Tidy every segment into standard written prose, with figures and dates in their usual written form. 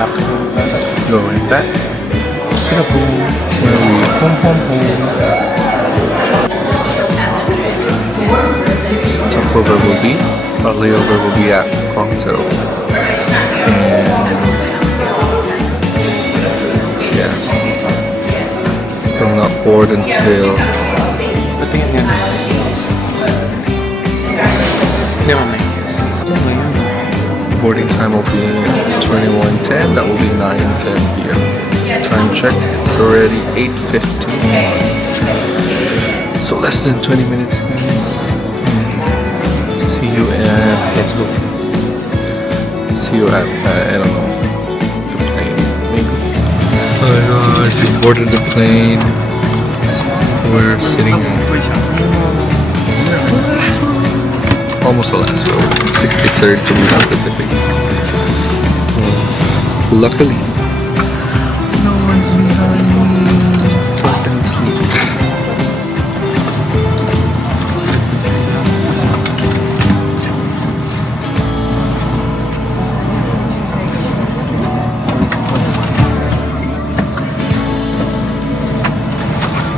Going back to the pool where we home. Stopover will be, our layover will be at Guangzhou. And yeah, we'll not board until boarding time will be 21:10. That will be 9:10 p.m. Time check. It's already 8:15. So less than 20 minutes. See you at. Let's go. See you at I don't know, the plane maybe. Oh my gosh, we boarded the plane. We're sitting almost the last row, 63rd to be specific. Luckily, no one's behind me, so I can sleep.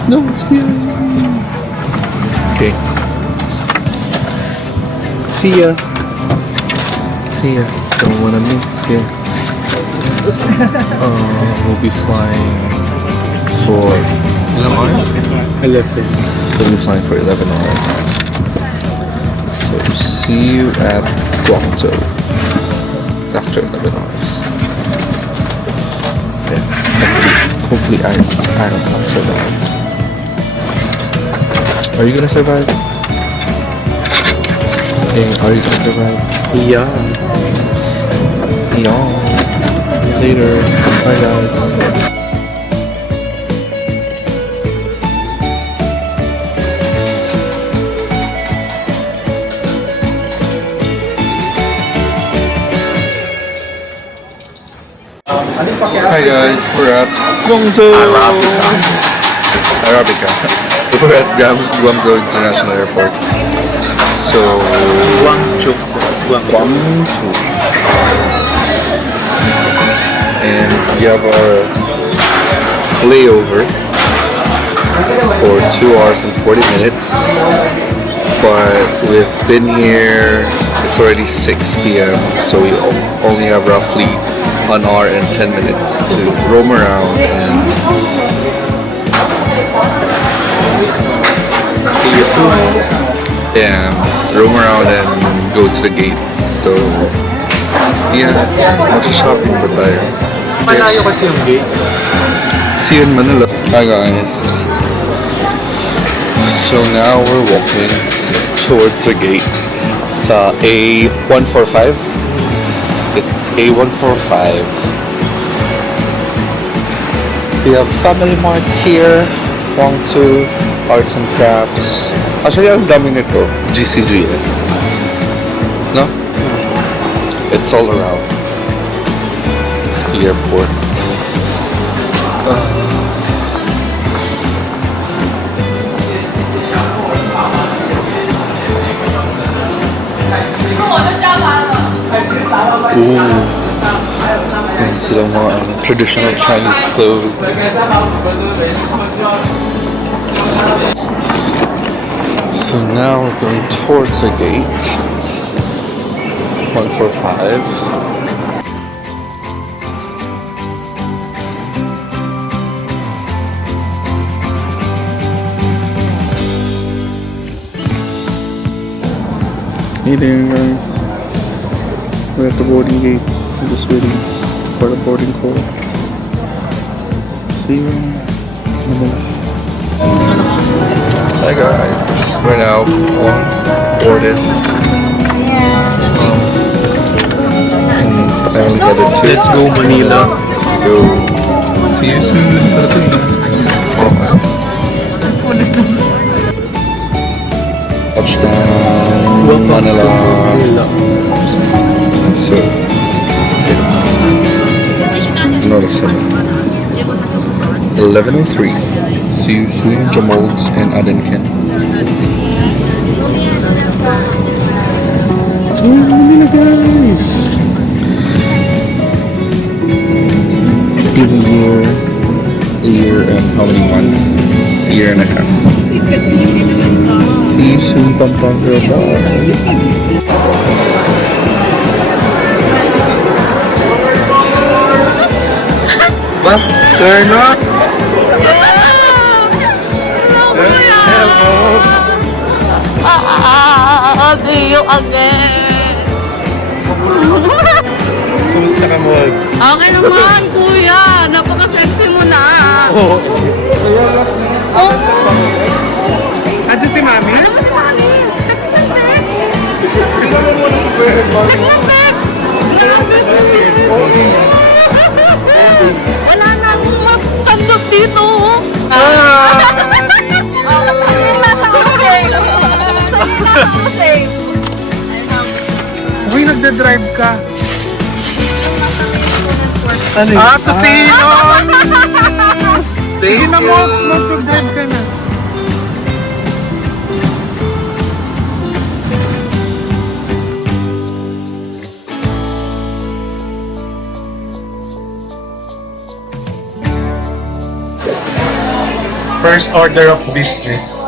No one's behind me. Okay. See ya. See ya. Don't wanna miss ya. We'll be flying for 11 hours? 11. We'll be flying for 11 hours. So see you at Guangzhou after 11 hours. Yeah. Hopefully I don't survive. Are you gonna survive? Hey, are you gonna survive? Yeah. Yeah. Later. Bye guys. Hi guys, we're at Guangzhou. Arabica. We're at Guangzhou International Airport. So Guangzhou. And we have our layover for 2 hours and 40 minutes. But we've been here, it's already 6 p.m. So we only have roughly 1 hour and 10 minutes to roam around and see you soon. Yeah, roam around and go to the gate. So yeah, mag-shopping pa tayo. Malayo kasi yung gate. See you in Manila. Hi guys. So now we're walking towards the gate. It's A145. It's A145. We have Family Mart here. Guangzhou Arts and Crafts. Actually, ang dami nito. GCGS. No? It's all around the airport. Yan sila mga traditional Chinese clothes. So now we're going towards the gate. 145. Hey there guys. We're at the boarding gate. I'm just waiting for the boarding call. See you in Manila. Hi guys. We're now boarded. I only got it too. Let's go Manila. Let's go. See you soon, Philippines. Touchdown, Manila. So it's not a 11:03. See you soon, Jamolds and Adenken. Manila guys. is a year and how many months? A year and a half. See, soon Pampanga ba? Turn up! See you again. Kumusta ka, Mods? Okay naman, kuya. Napaka-sexy mo na. Oo. Oh. Andiyan si Mami? Alam mo si Mami? Sexy ng tek. Tingnan mo muna sa pwede ba? Sexy ng tek. Wala na akong magtandot dito. Uy, nagda-drive ka. Ano yun? Ah, tusino! Sige na, Mods. Mag-drive ka na. First order of business.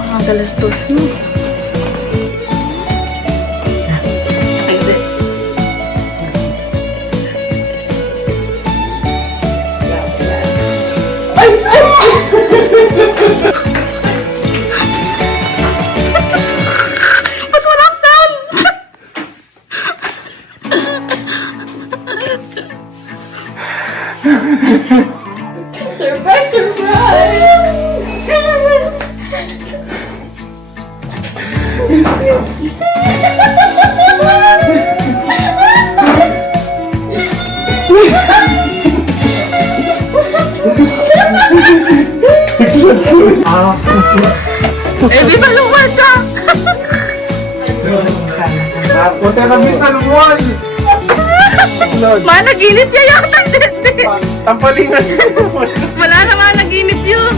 Makagalastos no. Hindi. Ba't walang sound? Surprise! Surprise! Eh, di sa luwan ka! Punta kami sa luwan. Managinip niya yata, hindi. Tampalingan. Wala na managinip yun.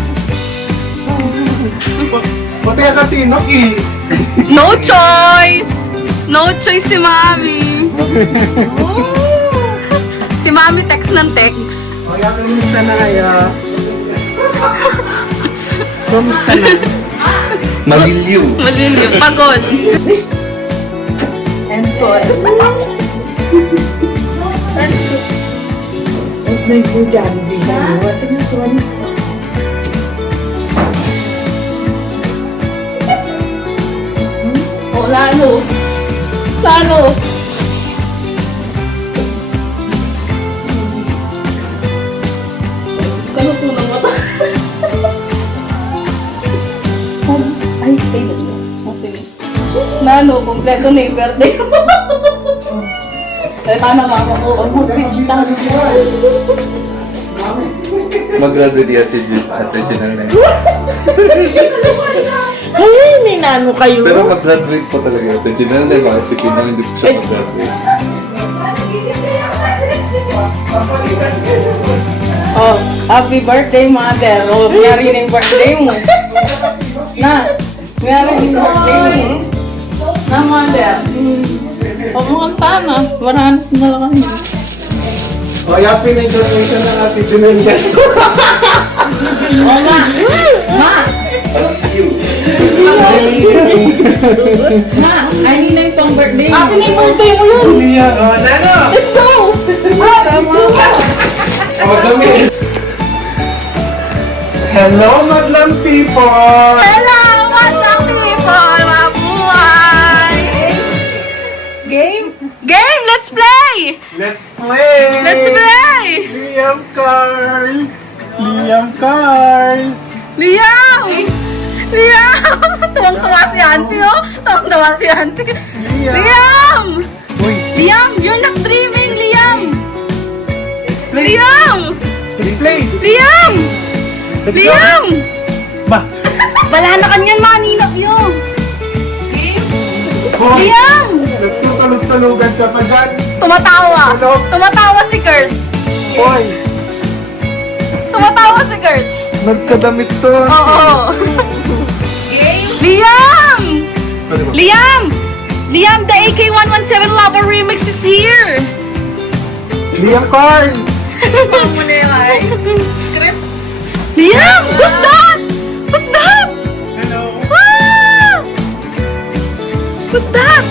Punta ka, Tinok eh. No choice! No choice si Mami. Oh. Si Mami text ng text. Kaya kamusta na kaya? Kamusta na? Maliliw. Maliliw. Pagod. And good. Oh, lalo. Lalo. Kano po ng mata? Ay, okay. Lalo, kompleto na yung birthday mo. Kaya na mama ko, mag-pitch tayo. Mag-graduate di Ate Janelle na yun. Ay, ninano kayo. Pero mag-graduate po talaga Ate Janelle na yun. Kasi kina hindi po siya mag-graduate. Oh, happy birthday, mother. Oh, nangyari na yung birthday mo. Na, nangyari yung birthday mo. Na, mother. Oh, kumanta na. Marahanap na lang kami. O, happy na yung graduation ng Ate Janelle. Oh, ma. Ma. Ma, ay hindi na yung pang birthday mo. Happy na yung birthday mo yun. Liya, o, Nano! Let's go. Hello, Madlang people! Hello, what's up, people? Mabuhay! Game? Game! Let's play! Let's play! Let's play! Liam Carl! Liam Carl! Liam! Liam! Tuwang-tuwa si Auntie, oh! Tuwang-tuwa si Auntie! Liam! Liam! Liam! Ba? Wala na kanyan, maninap yun. Hoy! Liam! Nagtutulog-tulugan ka pa dyan. Tumatawa. Ano? Tumatawa si Kurt. Hoy! Tumatawa si Kurt. Nagkadamit to. Oo. Liam! Liam! Liam, the AK-117 Lava Remix is here! Liam Carl! Liam! Who's that? Who's that? Hello. Ah! Who's that?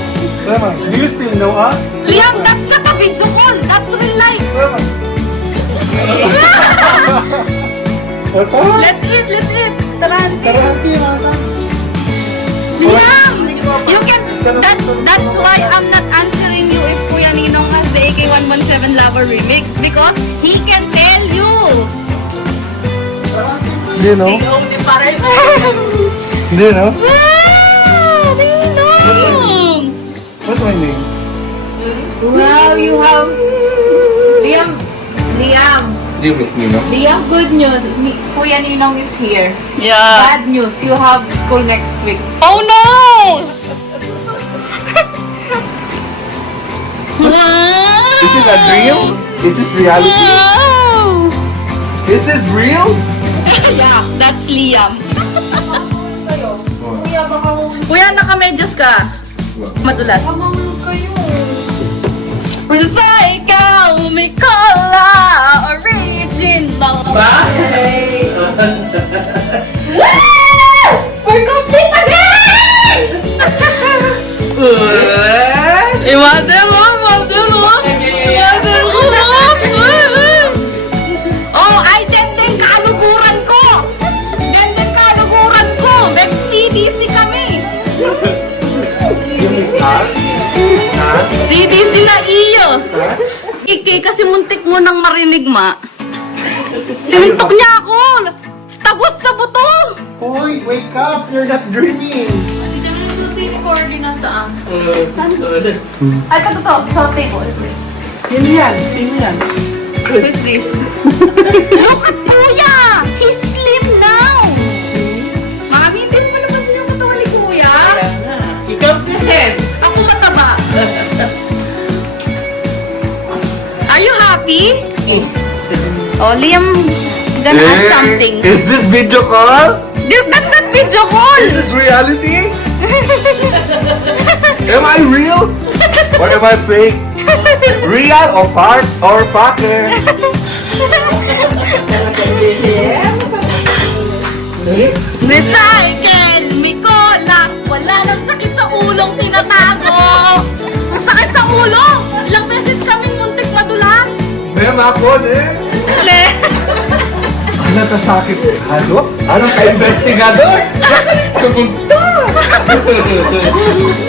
Tama, do you still know us? Liam, that's not a video call. That's real life. Tama. O, tara. Let's eat, let's eat. Tara. Karante, mana. Liam! You can... That's why I'm not answering you if Kuya Ninong has the AK-117 Lava Remix because he can tell you. Hindi, no? Hindi, no? Wow! Ninong! What's my name? Wow, you have... Liam, Do you miss me, no? Liam, good news. Kuya Ninong is here. Yeah. Bad news, you have school next week. Oh no! Is this a dream? Is this reality? Wow! Is this real? Yeah, that's Liam. Kuya, baka Kuya, nakamedyas ka. Madulas. mamulog kayo. Recycle, may cola, original. We're complete again! Mother ko. Oh, ay, dendeng kaluguran ko. Mag-CDC kami. You miss us? Ha? CDC na iyo. Iki, kasi muntik mo nang marinig, ma. Sinuntok niya ako. Tagos sa buto. Hoy, wake up! You're not dreaming! Hindi kami nasusi ni Cordy na saan. Ay, ito, sa table. Sino yan? Sino yan? Who's this? Look at Kuya! He's slim now! Makamitin mo naman yung katawan ni Kuya. Ikaw din. Ako mataba. Are you happy? Oh, Liam, gonna add something. Is this video call? That's not video call! Is this reality? Am I real? Or am I fake? Real or part or pocket? Recycle, may cola. Wala nang sakit sa ulong tinatago. Ang sakit sa ulo. Ilang beses kaming muntik madulas. Ma'am, ako eh. Le. Ano ka sakit? Halo? Ano ka investigador?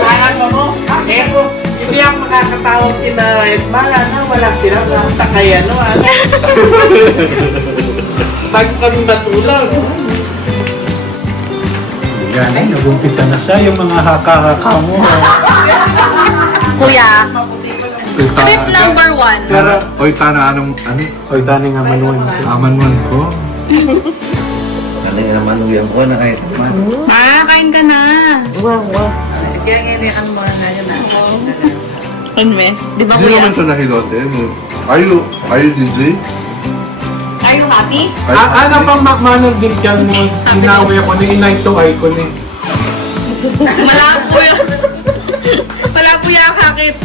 Alam mo, hindi ako makakatawag kina Edmara na wala sila sa kaya no. Bago kami matulog. Yan, nag-umpisa na siya yung mga haka-haka mo. Kuya, script number 1. Pero, oy, tana, anong, Hoy, dani nga manuwan. amanwan ko? Ano yung amanuyan ko na kahit man? Ma, kain ka na. Kaya nginihan mo na yun na. Anme, di ba Hindi kuya? naman siya nahilote. Are you dizzy? Are you happy? Ano pang makmanan din kyan mo? Inawi ako ni inay to ay ko ni. Malabo yun. Malabo yung kakit.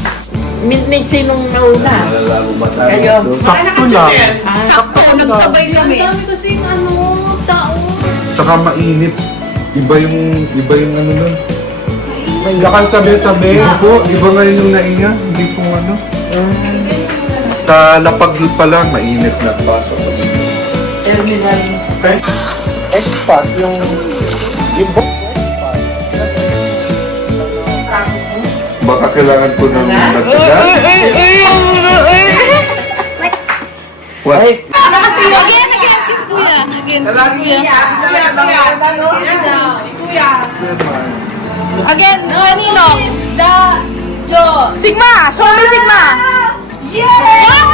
May sinong nauna? Nalalago ba tayo? Kayo. Sakto lang. Sakto, nagsabay Ang kami. dami kasing tao. Tsaka mainit. Iba yung ano nun. Yakan sabi-sabi. Iba ngayon yung naiya. Hindi po ano. Kalapag pa lang, mainit na pa sa pag-ibig. Terminal. Okay? Expat yung book. Baka kailangan ko ng nagtagas. What? Again, kiss kuya. Again, kuya. Again, Ninong. The Jo. Sigma! Show me Sigma! Wow,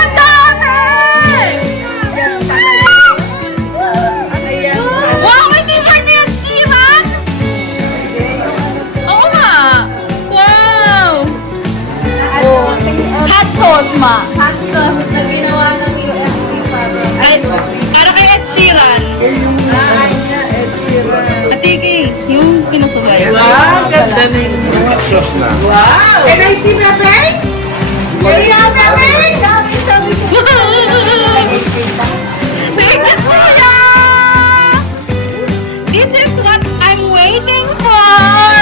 ang dami! Santos, ma. Santos na ginawa ng UFC Para kay Ed Sheeran. Ed Sheeran. Atiki, yung pinasubay. Wow, ganda na yung wow! Can I see Bebe? Thank you, Kuya! This is what I'm waiting for!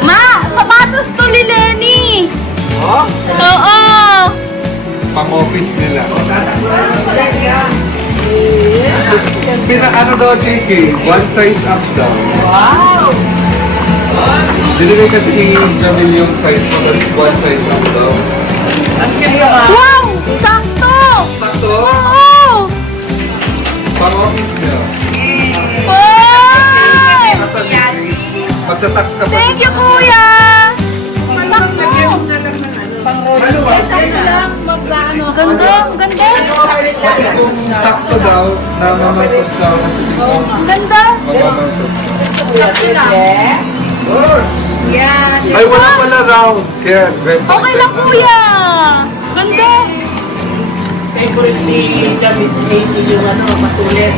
Ma, sapatos to ni Lenny! Oh? Oo! Pang-office nila. Ano daw, JK? One size up daw. Wow! Dinigay kasi ni Jamil yung size mo, tapos one size up daw. Ang ganda ba? Wow! Sakto! Sakto? Oo! Pang-office niya. Wow! Magsasaks ka pa. Thank you, Kuya! Sakto! Ano ba? Ganda, ganda! Kasi kung sakto daw, namamantos daw. Ang ganda! Mamamantos. Yan. Ay, wala pala round. Kaya, Okay lang, Kuya! Ganda! Favorite ni Jamit yung masulit.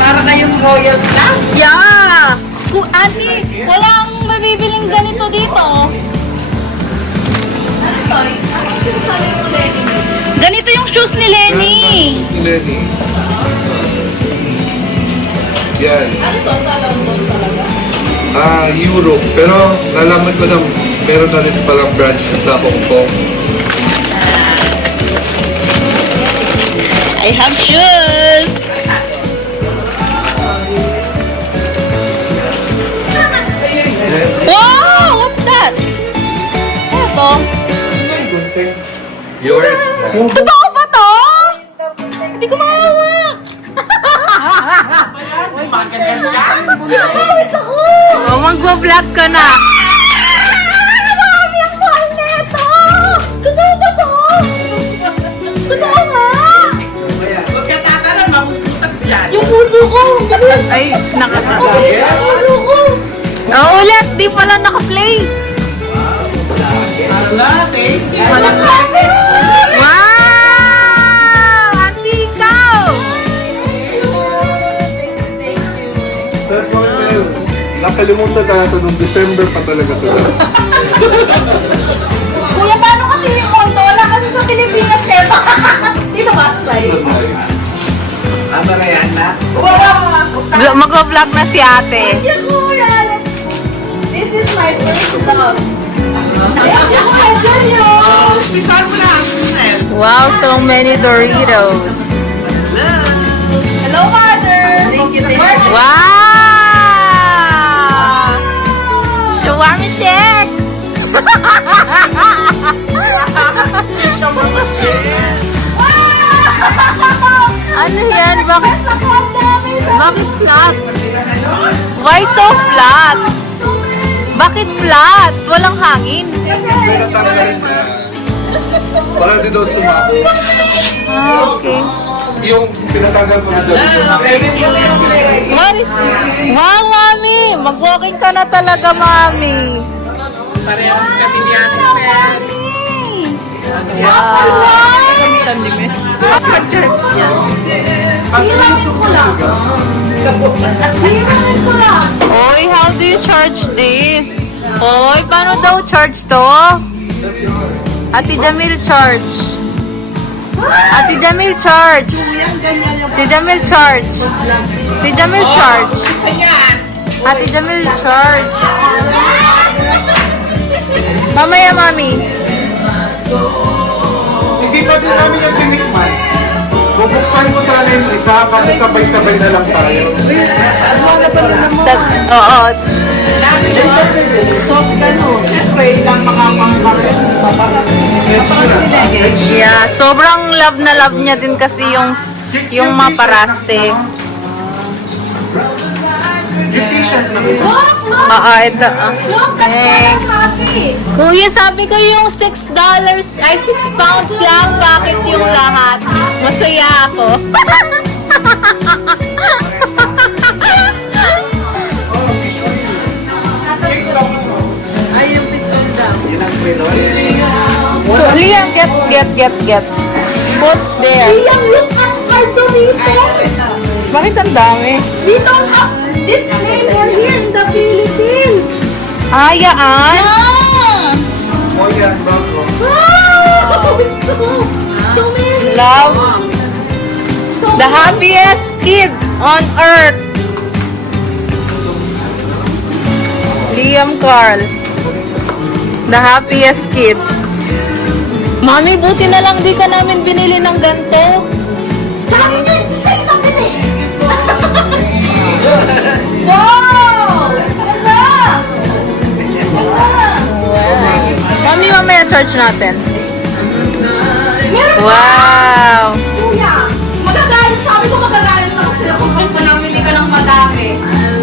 Para kayong royal lang. Yeah! Auntie, walang mabibiling ganito dito. Ganito yung shoes ni Lenny. Lenny. Yan. Ano to? Sa London talaga? Europe. Pero nalaman ko na meron na rin palang branch sa Hong Kong. I have shoes. Wow! What's that? Eto. Yours na. Totoo ba to? Hindi ko mahawak. Nakakawis ako. Oh, magbablog ka na. Marami ang mahal nito. Totoo ba to? Totoo nga. Huwag ka tatanong, mamukutas dyan. Yung puso ko. Ay, nakaka... Yung puso ko. Oh, ulit. Di pala naka-play. Ala, thank you. Wow! Ate, ikaw! Tapos mga mail, nakalimutan na ito nung December pa talaga ito. Kuya, paano kasi yung konto? Wala kasi sa Pilipinas, diba? Dito ba? Mag-vlog na si ate. Thank you, Kuya. This is my first love. Thank you, Kuya Julio. Pisan mo na, Sel. Wow, so many Doritos. Hello, Mother. Thank you, thank you. Wow! Shawarma shake! Ano yan? Bakit flat? Why so flat? Bakit flat? Walang hangin. Tinatanggalin na. Para di daw sumako. Okay. Yung pinatanggal mo na dyan. What is... Wow, mami! Mag-walking ka na talaga, mami. Parehas kami ni Ate Mel. Oy, how do you charge this? Oy, paano daw charge to? Ate Jamil charge. Ate Jamil charge. Ate Jamil charge. Ate Jamil charge. Isa yan. Ate Jamil charge. Mamaya, mami. Hindi pa din namin yung tinikman. Bubuksan ko sana yung isa kasi sabay-sabay na lang tayo. Oo. Sauce ka no? Spray lang makapangkarin. Yeah, sobrang love na love niya din kasi yung maparaste. Yung t-shirt na Oo, ito. Kuya, sabi ko yung $6, ay 6 pounds lang. Bakit yung lahat? Masaya ako. get. Put there. Liam, look at our burrito. Bakit ang dami? We don't have this flavor here in the Philippines. Ayaan. Yeah. Oh yan, bago. Wow! So many. Love. The happiest kid on earth. Liam Carl. The happiest kid. Mami, buti na lang di ka namin binili ng ganito. Sabi niya, hindi kayo nabili. Wow! Ganda! Mami, mamaya charge natin. Meron Wow! Kuya, magagalit. Sabi ko magagalit na kasi ako pag panamili ka ng madami.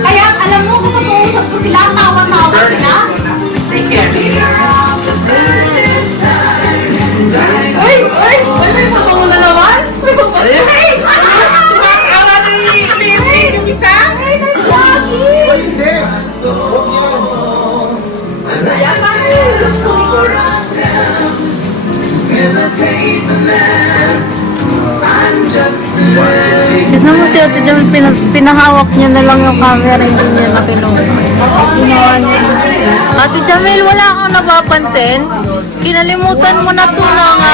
Kaya alam mo, kapag uusap ko sila, tawa-tawa sila. Take care. Ay, may photo mo na naman? May photo mo na naman? Ay, nag-lagi! Hindi. Kaya kami, Tignan mo si Ate Jamil, pinahawak niya na lang yung camera, hindi niya na kinuha. Ginawa niya. Ate Jamil, wala kang napapansin? Kinalimutan mo na ito na nga.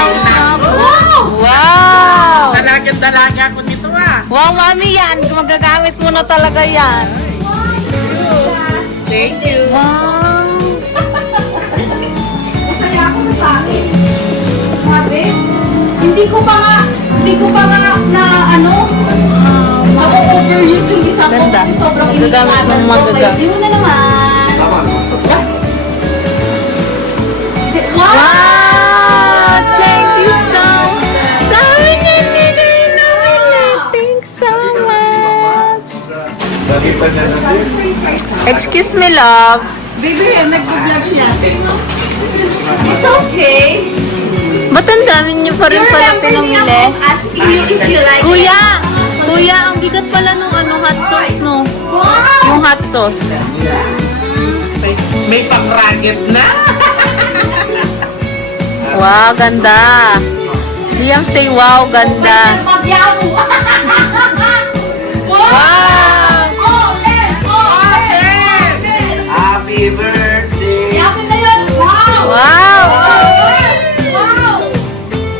Wow! Dalaga ako dito ah. Wow, mami yan. Magagamit mo na talaga yan. Thank you. Wow! masaya ako na sa akin. Sabi, hindi ko pa nga na ako-overuse yung isa ko Ganda. kasi sobrang Magagamit inilaban mong ko. magagamit. Kaya yun na naman. Wow! Wow! Thank you so much! Sabi niya, thanks so much! Excuse me, love. It's okay. Ba't ang dami niyo pa rin You pala remember me pinamili? ako asking you if you like it. Kuya, ang bigat pala nung hot sauce, no? Wow! Yung hot sauce. May pang-racket na. Wow, ganda. Liam, say wow, ganda. Pagyaw! Wow! Wow! Oh, Len! Oh, Len! Happy birthday. Yakin na yun! Wow! Wow! Wow!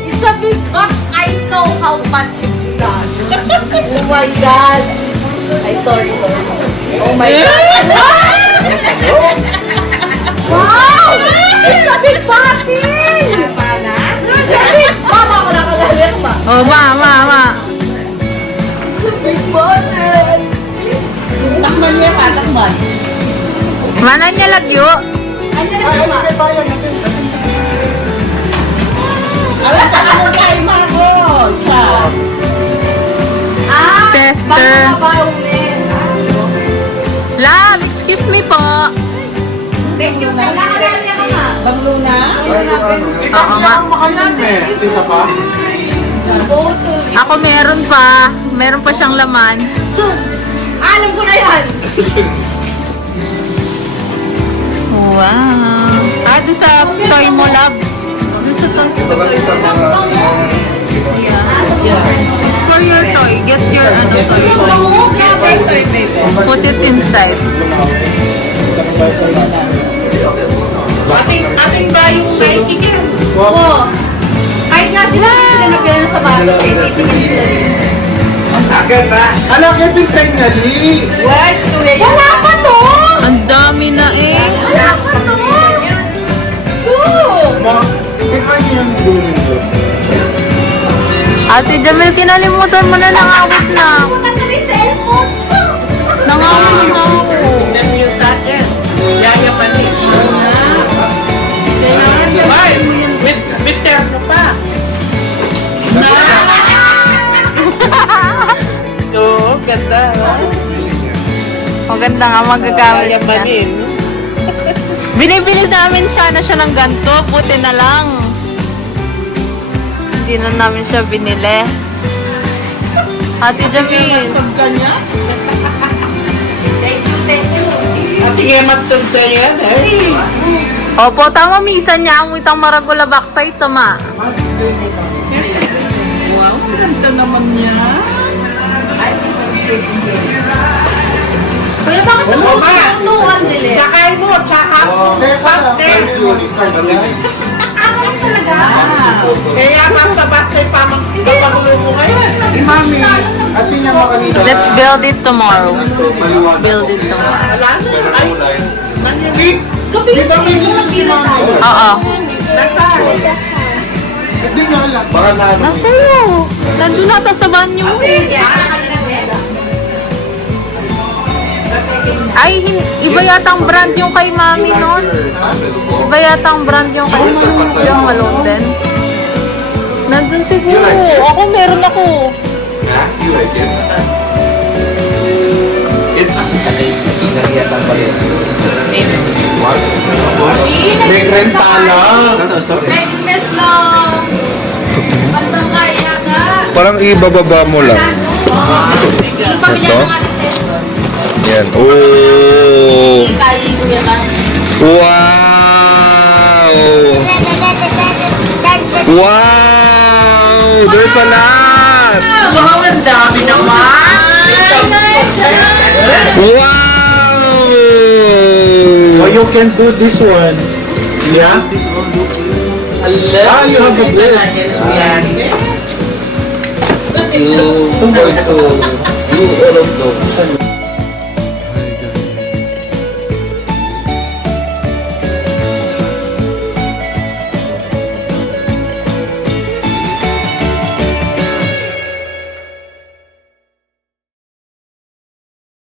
It's a big box. I know how much it's done. Oh my God! Ay, sorry. Oh my God! Wow! It's a big party! It's a big... Mama, ako nakalagay pa. Oh, ma. Big bottle! Takman niya pa, takman. Mana niya lagyo? Ano Ay, yung ma? ay, bayan natin. Tester. Bawin. Love, excuse me po. Naalala niya ka ma? Ikaw Oo, niya ang makain eh. Tika pa? Boto. Ako meron pa. Meron pa siyang laman. Alam ko na yan! Wow. Doon sa toy mo, love. Doon sa toy. Yeah. It's for your toy. Get your toy. Put it inside. Ating ba yung Nike yan? Oo. Kahit nga sila nagano sa bago, titingin sila din. Agad ba? Ala, Kevin kay Nali. What's today? Wala pa to! Ang dami na eh. Wala pa to! Tingnan niyo yung duling ko. Ate Jamil, kinalimutan mo na nangawit na. Ako na sa cellphone ko! Nangawit na ako. Tignan mo yung seconds. Yaya pa rin. Ay, with terno pa. Oo, ganda. Maganda nga magagamit Yaya pa niya. rin. Binibili namin sana siya ng ganito. Buti na lang. Hindi na namin siya binili. Ate Jamil. Sige, matod sa yan. Ay. Opo, tama. Minsan niya ang witang maragula baksay ito, ma. Wow, ganda naman niya. Kuya, bakit tumutuan nila? Tsakay mo, tsaka mo. Talaga? Kaya basta-basta papangulo mo ngayon. Mami, at tingnan mo kanina. Let's build it tomorrow. Build it tomorrow. Wala na. Ay, Kids, di ba may ganun si Mami? Oo. Hindi nga lang. Nasa iyo. Nandun nata sa banyo mo. Ay, iba yata ang brand yung kay Mami nun. Iba yata ang brand yung kay Mami. Yung malone din. Nandun siguro. Ako, meron ako. May renta lang. Megnes lang. Bantang kaya ka. Parang ibababa mo lang. Yung pamilya ng ate sis. Yan. Oh! Kaya kuya ka. Wow! Wow! There's a lot! Wow, ang dami naman. Wow! Oh, you can do this one. Yeah? Ah, you have a bed. You supposed to do all of those.